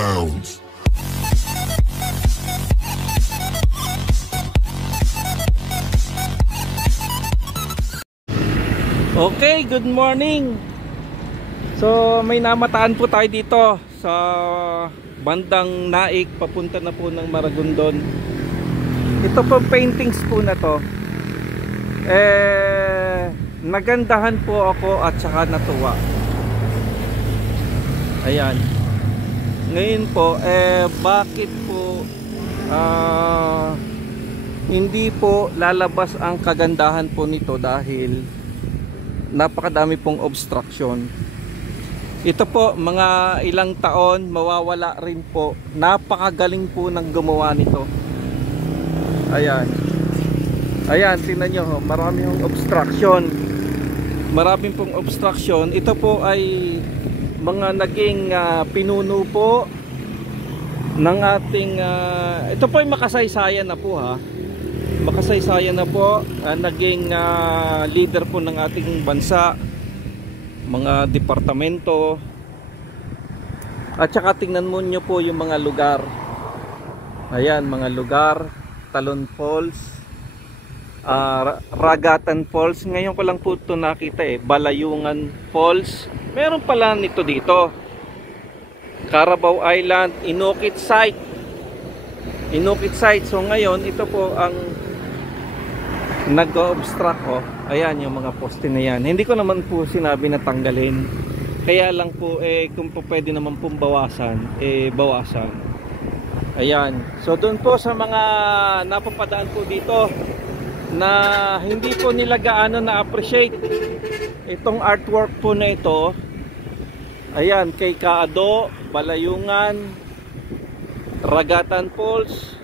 bounds. Okay, good morning. So may namataan po tayo dito sa bandang Naik, papunta na po ng Maragondon. Ito po paintings po na to, nagandahan po ako at saka natuwa. Ayan. Ngayon po, bakit po hindi po lalabas ang kagandahan po nito? Dahil napakadami pong obstruction. Ito po, mga ilang taon mawawala rin po. Napakagaling po ng gumawa nito. Ayan. Ayan, tingnan nyo, marami pong obstruction. Maraming pong obstruction. Ito po ay mga naging pinuno po ng ating ito po ay makasaysayan na po, ha. Makasaysayan na po, naging leader po ng ating bansa, mga departamento. At saka tingnan mo nyo po yung mga lugar. Ayan, mga lugar, Talon Falls, Ragatan Falls. Ngayon ko lang po ito nakita, Balayungan Falls. Meron pala nito dito, Carabao Island, Inukit Site. Inukit Site. So ngayon ito po ang nag-obstruct. Ayan yung mga poste na yan. Hindi ko naman po sinabi na tanggalin, kaya lang po kung po pwede naman pong bawasan, bawasan. Ayan. So doon po sa mga napapadaan po dito na hindi po nila gaano na-appreciate itong artwork po na ito. Ayan, kay Kaado, Balayungan, Ragatan Falls,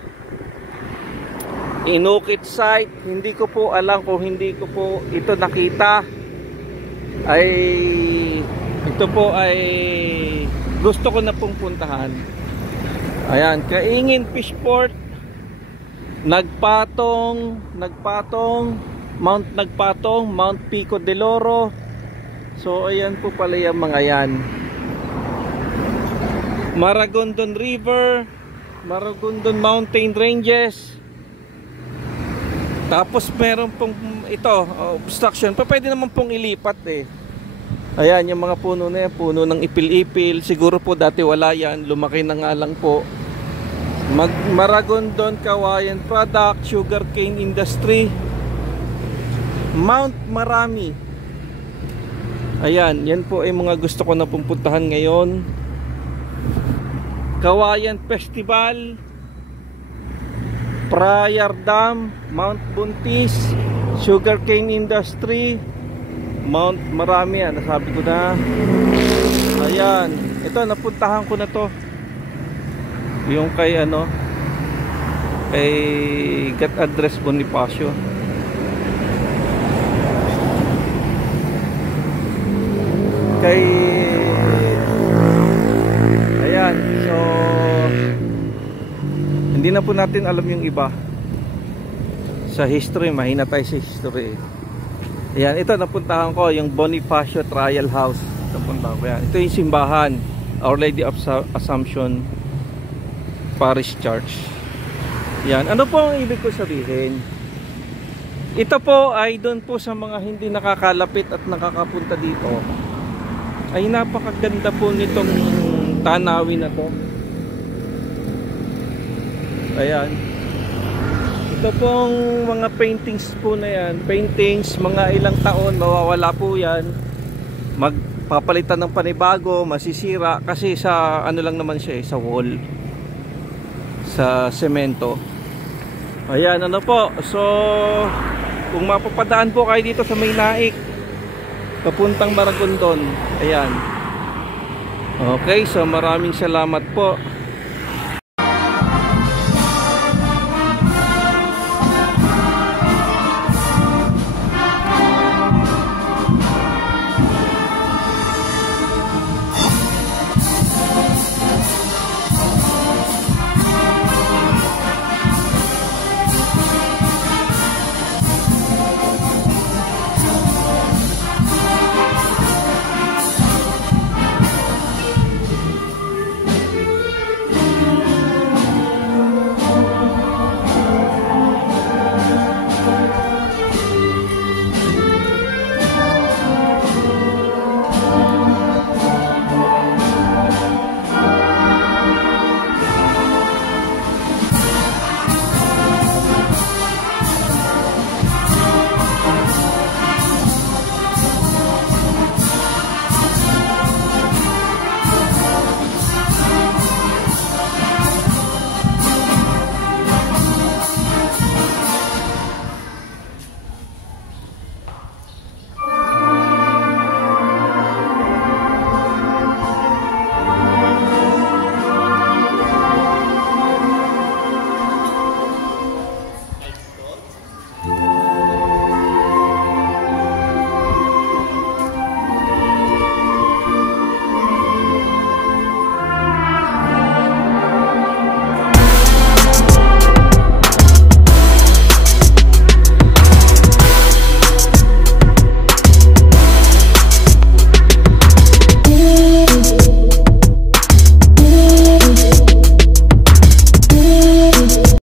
Inukit Site. Hindi ko po alam kung hindi ko po ito nakita, ay ito po ay gusto ko na pong puntahan. Ayan, Kaingin Fishport, Nagpatong, Mount Nagpatong, Mount Pico de Loro. So ayan po pala yung mga yan. Maragondon River, Maragondon Mountain Ranges. Tapos meron pong ito, obstruction. Pwede naman pong ilipat Ayan yung mga puno na yan, puno ng ipil-ipil. Siguro po dati wala yan, lumaki na nga lang po. Maragondon Kawayan Product, Sugarcane Industry, Mount Marami. Ayan, yan po ay mga gusto ko na pupuntahan ngayon. Kawayan Festival, Prayar Dam, Mount Buntis, Sugarcane Industry, Mount Marami. Nasabi ko na. Ayan, ito napuntahan ko na to, yung kay kay Gat Address Bonifacio. Kay ayan, so hindi na po natin alam yung iba sa history, mahina tayo sa history. Ayan, ito napuntahan ko yung Bonifacio Trial House. Napuntahan ko yan. Ito yung simbahan, Our Lady of Assumption Parish Church. Yan, ano po ang ibig ko sabihin? Ito po ay doon po sa mga hindi nakakalapit at nakakapunta dito, ay napakaganda po nitong tanawin na to. Ayan. Ito pong mga paintings po na yan, paintings, mga ilang taon mawawala po yan, magpapalitan ng panibago, masisira kasi sa ano lang naman siya, sa wall, sa semento. Ayan, ano po. So kung mapapadaan po kayo dito sa may Naik papuntang Maragondon, ayan. Okay, so maraming salamat po.